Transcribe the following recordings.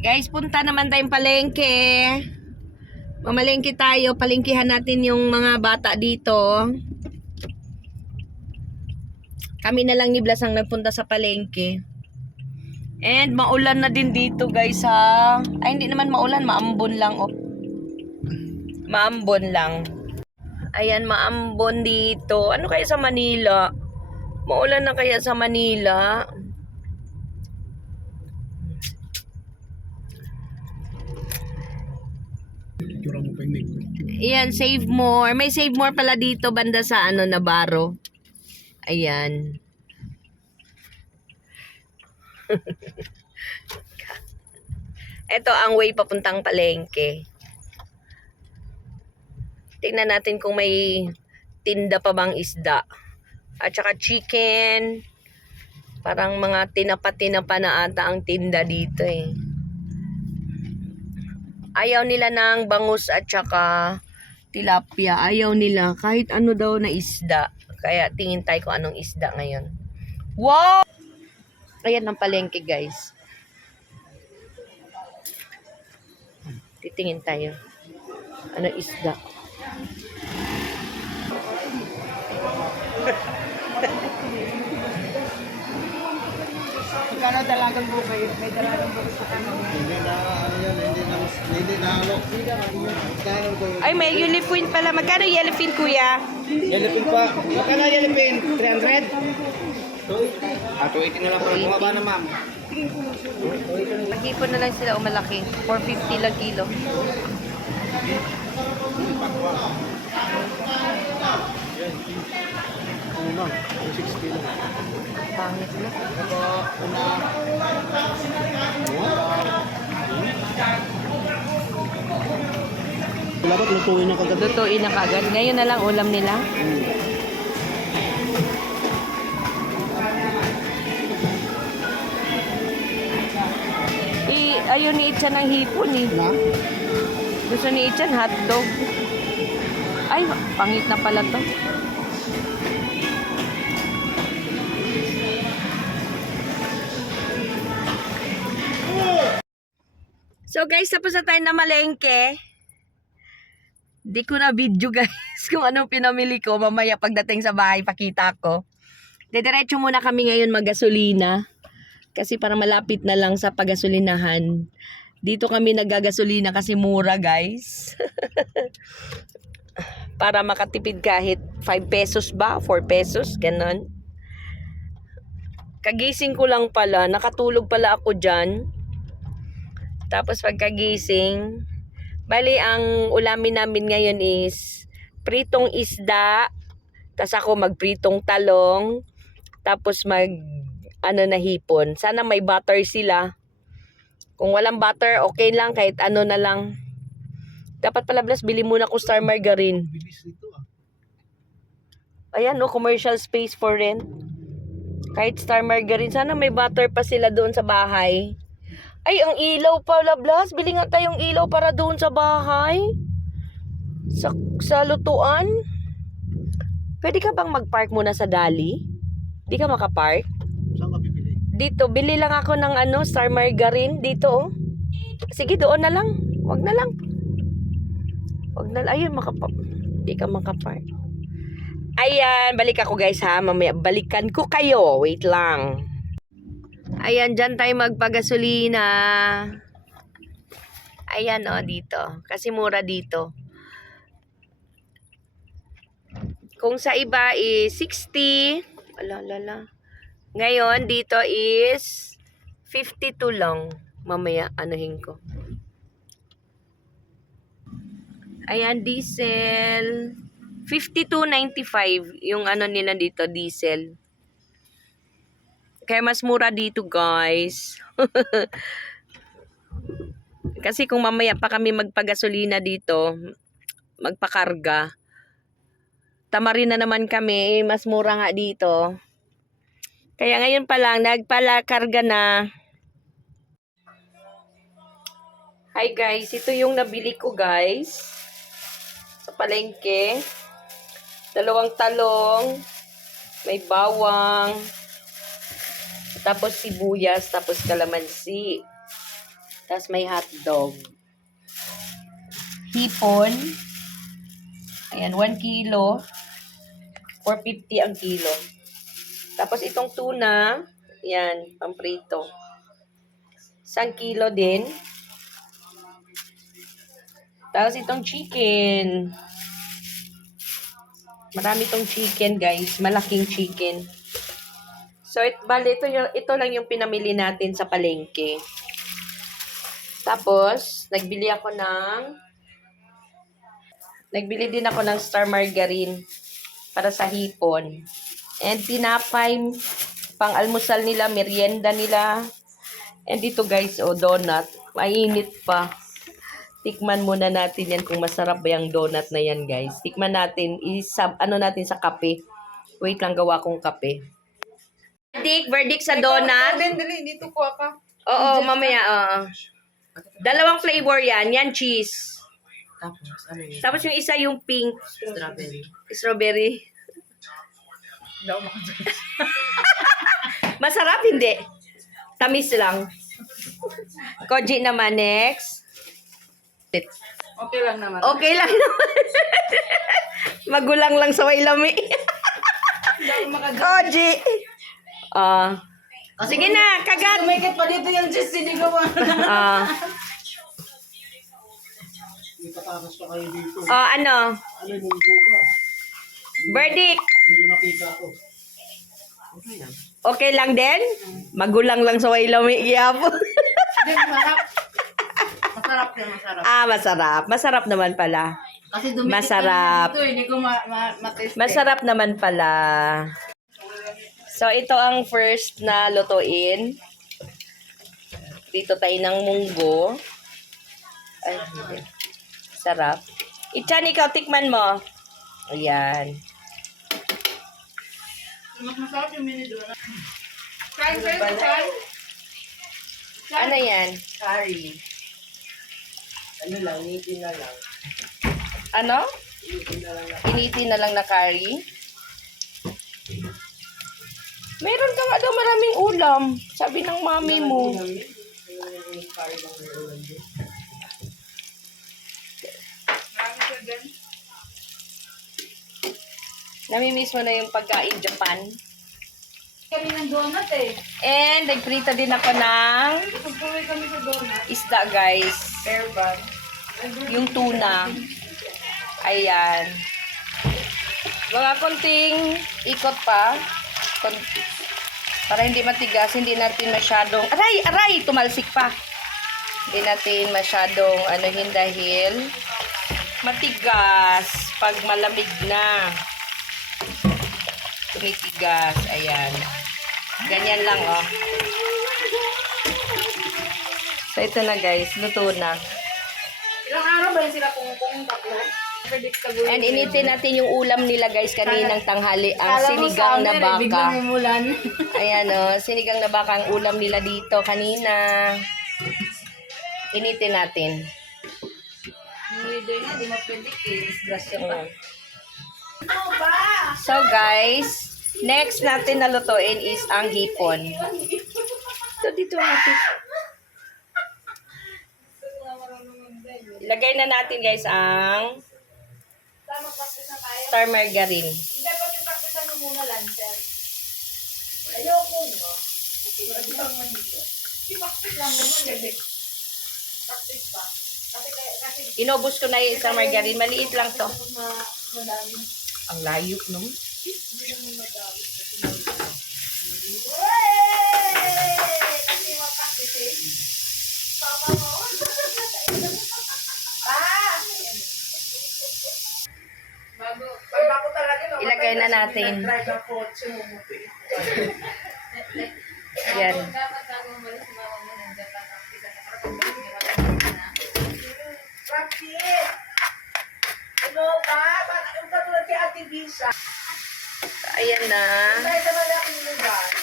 Guys, punta naman tayong palengke. Mamalengke tayo. Palengkehan natin yung mga bata dito. Kami na lang ni Blas ang nagpunta sa palengke. And maulan na din dito guys ha. Ay hindi naman maulan, maambon lang oh. Maambon lang. Ayan, maambon dito. Ano kaya sa Manila? Maulan na kaya sa Manila? Itsura mo pa yung negro. Ayan, save more. May save more pala dito banda sa ano, Navarro. Ayan. Ito ang way papuntang palengke. Tingnan natin kung may tinda pa bang isda. At saka chicken. Parang mga tinapa-tinapa na ata ang tinda dito eh. Ayaw nila ng bangus at saka tilapia. Ayaw nila kahit ano daw na isda. Kaya tingin tayo kung anong isda ngayon. Wow! Ayan ang palengke guys. Titingin tayo. Ano isda? Magkano dalagang bukay? May dalagang bukay sa kano. Hindi na, ano yan, hindi na, hindi na. Magkano ko? Ay, may yellowfin pala. Magkano yellowfin, kuya? Yelipin pa. Magkano yelipin? 300? Ah, 280 na lang pa. Bumaba na ma'am. Maghipon na lang sila o malaki. 450 lang kilo. Ano ma'am? 260 lang. Pangit na. Dapat lutuin na kagad. Lutuin na kagad. Ngayon na lang ulam nila. Eh, ayaw ni Itchan ng hipon eh. Na? Gusto ni Itchan hotdog. Ay, pangit na pala to. So guys, tapos na tayo na malengke. Di ko na video guys kung anong pinamili ko. Mamaya pagdating sa bahay, pakita ko. Didiretso muna kami ngayon magasolina. Kasi para malapit na lang sa pagasolinahan. Dito kami naggagasolina kasi mura guys. para makatipid kahit 5 pesos ba, 4 pesos, ganon. Kagising ko lang pala, nakatulog pala ako dyan. Tapos pagkagising, bali ang ulamin namin ngayon is pritong isda, tas ako magpritong talong, tapos mag ano na hipon. Sana may butter sila. Kung walang butter, okay lang kahit ano na lang. Dapat pala bless, bili muna ko star margarine. Ah. Ayan no, commercial space for rent. Kahit star margarine, sana may butter pa sila doon sa bahay. Ay, ang ilaw pala, Blas. Bili nga tayong ilaw para doon sa bahay. Sa, sa lutuan. Pwede ka bang mag-park muna sa Dali? Di ka makapark? Saan ka bibili? Dito, bili lang ako ng ano, star margarine. Dito, oh. Sige, doon na lang. Wag na lang. Wag na lang. Ayun, makapa... Di ka makapark. Ayan, balik ako guys ha. Mamaya, balikan ko kayo. Wait lang. Ayan, dyan tayo magpagasolina. Ayan o, dito. Kasi mura dito. Kung sa iba is 60. Ala, lala. Ngayon, dito is 52 lang. Mamaya, anuhin ko. Ayan, diesel. 52.95 yung ano nila dito, diesel. Kaya mas mura dito, guys. Kasi kung mamaya pa kami magpagasolina dito, magpakarga, tamarin na naman kami, mas mura nga dito. Kaya ngayon pa lang, nagpalakarga na. Hi guys, ito yung nabili ko guys. Sa palengke. Dalawang talong. May bawang. Tapos sibuyas, tapos kalamansi. Tapos may hotdog. Hipon. Ayan, 1 kilo. 450 ang kilo. Tapos itong tuna, yan, pamprito. Isang kilo din. Tapos itong chicken. Marami itong chicken, guys. Malaking chicken. So, it, bali, ito, yung, ito lang yung pinamili natin sa palengke. Tapos, nagbili ako ng nagbili din ako ng star margarine para sa hipon. And tinapay pang almusal nila, merienda nila. And dito guys, oh, donut. Mainit pa. Tikman muna natin yan kung masarap ba yung donut na yan guys. Tikman natin, isab, ano natin sa kape. Wait lang, gawa kong kape. Verdict, verdict sa donut. Ben, dali, dito ko ka. Oo, mamaya. oo. Dalawang flavor yan. Yan, cheese. Tapos, ano yun? Tapos yung isa yung pink. Strawberry. Strawberry. Masarap, hindi. Tamis lang. Koji naman, next. Okay lang naman. Okay lang naman. Magulang lang sa wailami. Daw makadyan. Koji. Ah. sige na, kagat. Tumikit pa dito yung cheese, hindi ko ma. Ah. Oh, ano? Verdict. Okay lang din? Magulang lang sa wailami. Giyapo. Hindi, masarap. Masarap yan, masarap. ah, masarap. Masarap naman pala. Kasi dumikit Masarap. pa dito, hindi ko ma- ma- matest. Masarap naman pala. So, ito ang first na lutuin. Dito tayo ng munggo. Ay. Sarap. Ichan, ikaw, tikman mo. Ayan. Mas masarap yung mini donut. Kain, kain, kain. Ano yan? Curry. Ano lang, nipin na lang. Ano? Initin na lang na curry. Meron ka nga daw maraming ulam. Sabi ng mami mo. Namimiss mo na yung pagkain Japan. Kami ng donut eh. And nagprito din ako ng Pagpaway kami sa donut. isda guys. Bun. Yung tuna. Ayan. Mga konting ikot pa. Para hindi matigas, hindi natin masyadong... Aray! Aray! Tumalsik pa. Hindi natin masyadong anuhin dahil matigas pag malamig na. Tumitigas. Ayan. Ganyan lang, oh. So, ito na guys. Luto na. Ilang araw ba yun sila pumupong tatlo? Predictable. And initin natin yung ulam nila guys kaninang tanghali. Ang mo sinigang na eh, baka. Ayan o, sinigang na baka ang ulam nila dito kanina. Initin natin. Eh. Disgrasya pa. Mm. So guys, next natin na lutuin is ang hipon. Ito dito natin. Ilagay na natin guys ang star margarine. Hindi pa yung practice mo muna lang, sir. Ayoko no. I-practice lang kasi. Practice pa. Kasi, kasi Inubos ko na yung isang margarine. Maliit lang to. na madami. Ang layo, no? Kasi mag-practice eh. Papa mo. Ah! Bago, pag ako talaga, no, Ilagay na natin. drive ng kotse mo mo. Yan. Dapat bago umalis, mama mo nandiyan pa practice. Para pagbalik matapos na. Practice! Ano ba? Yung katulad kay Ate Bisa. Ayan na.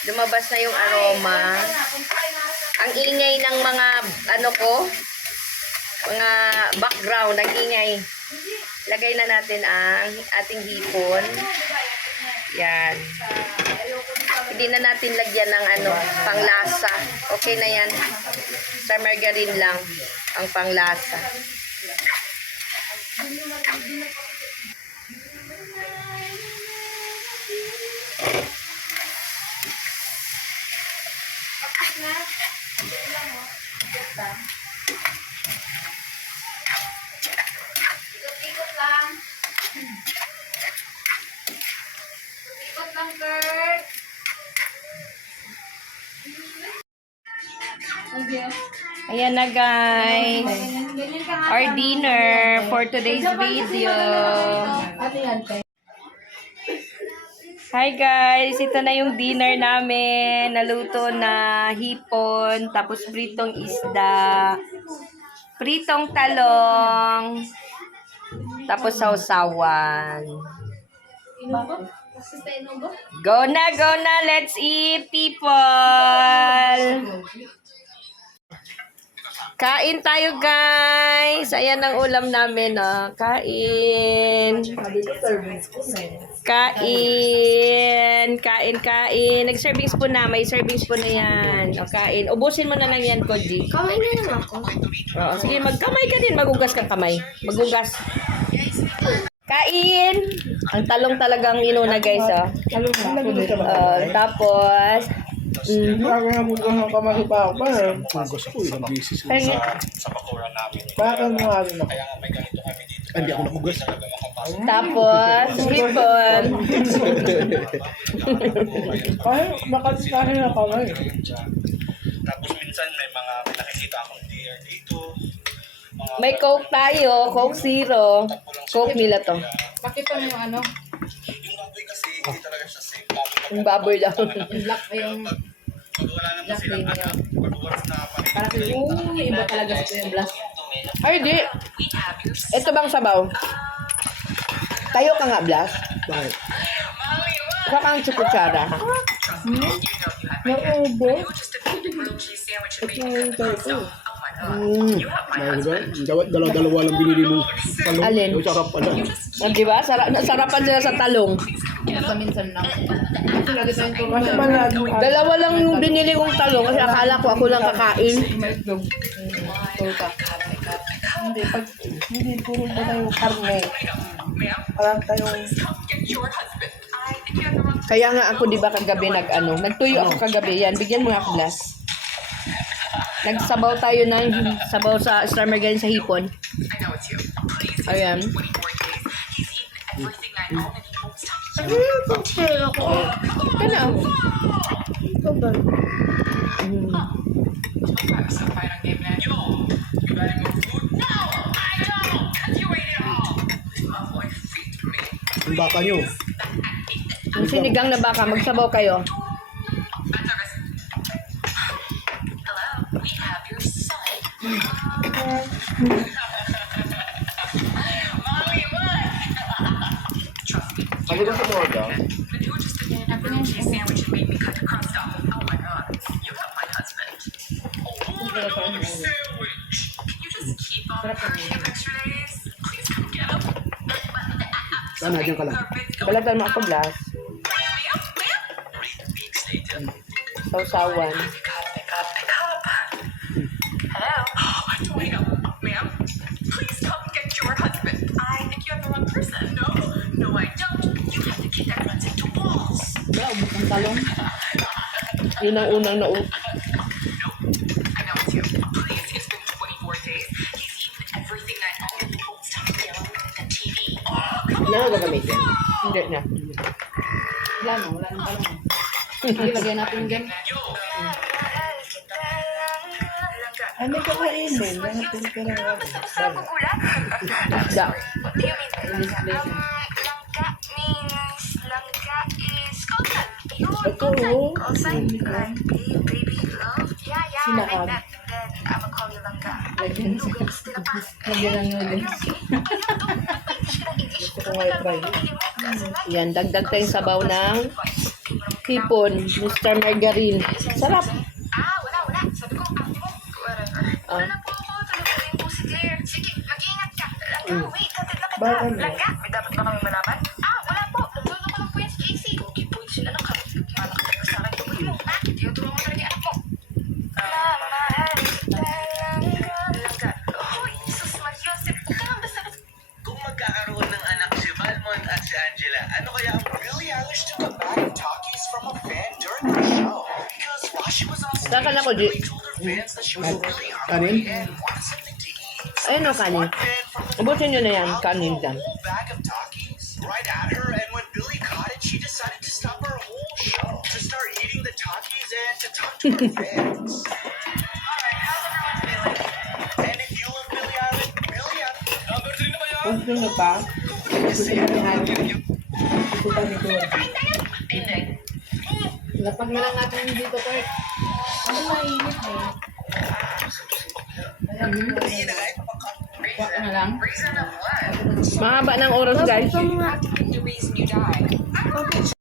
Lumabas na yung aroma. Ang ingay ng mga, ano ko, mga background, ang ingay. Lagay na natin ang ating hipon. Yan. Hindi na natin lagyan ng ano, panglasa. Okay na yan. Star margarine lang ang panglasa. Ikot lang. Ikot lang, Kurt. Ayan na guys. Our dinner for today's video. Hi guys, ito na yung dinner namin. Naluto na hipon, tapos pritong isda, pritong talong, tapos sausawan. Go na, go na, let's eat people! Kain tayo guys! Ayan ang ulam namin, oh. Kain! Kain! Kain, kain! Nag-serving spoon na. May serving spoon na yan. O, kain. Ubusin mo na lang yan, Koji. Kamay na lang ako. Oo, sige, magkamay ka din. Magugas kang kamay. Magugas. Kain! Ang talong talagang inuna, guys, oh. Uh, tapos, mm, Bago na buka ng kamay pa ako. Hugas ako, ilang beses. Ay, Bakit mo nga rin ako? Ah, Hindi ako nakugas. tapos, hipon. Kaya makasikahin na kamay. Tapos minsan may mga may nakikita akong deer dito. May Coke tayo, Coke Zero. Coke nila to. Pakita mo yung ano. Yung baboy daw. Yung black ay yung... pag wala naman silang Black na palit. Para kasi yung iba talaga sa yung blast. Ay, di. Ito bang sabaw? Tayo ka nga, Blas. Bakit? Saka kang chukutsara. Naubo? Ito nga yung tayo ko. Mm. Daw- Dalawa-dalawa lang binili mo. Talong. Alin? Ang sarap pala. Ah, di ba? Sara sarapan sila sa talong. Minsan lang. Kasi lagi tulog. Kasi malagi Dalawa lang yung binili kong talong kasi akala ko ako lang kakain. May itlog. Ka. Hindi, pag hindi puro ba tayo karne? Parang tayong Kaya nga ako di ba kagabi nag ano, nagtuyo ako kagabi yan. Bigyan mo nga ako Blas. Nagsabaw tayo ng sabaw sa Star Margarine sa hipon. Ayan. Ano? ito ba? Mm. Ang baka nyo. Yung sinigang na baka, magsabaw kayo. Ano cheese sandwich and made me cut the crust off. Oh my god. You have my husband. Oh, a woman sandwich. Can you just keep on pushing extra days? Please come get him. Ano, dyan ka lang. Balagyan mo So, Blas. one. Own. He won't stop yelling at the TV. Hindi na gagamitin. Hindi na. Wala na, wala ng talong. Sige, lagyan natin yung game. Ano ka kainin? Natin ka lang ako. Isda. I'ma call you langka. Lagyan sa Lagyan ng noodles. Gusto ko nga i-try. Yan, dagdag tayong sabaw ng hipon, Mr. Margarine. Sarap. Ah, wala, wala. Sabi ko, ate mo. Ah. Wala na po ako. Talagang po si Claire. Sige, mag-iingat ka. Langka, wait. Hatid na kita. Langka, may dapat ba kami Saan ka na ko, G? Kanin? Ayun o, kanin. Ubusin nyo na yan, kanin dyan. right at her, and when Billy caught it, she decided to stop her whole show to start eating the Takis and to talk to her fans. Three na ba gusto ni Hani. Gusto Kurt. Hindi. Lapag na lang natin dito, Kurt. Ano mainit eh? Wala na lang. Mahaba ng oras, guys.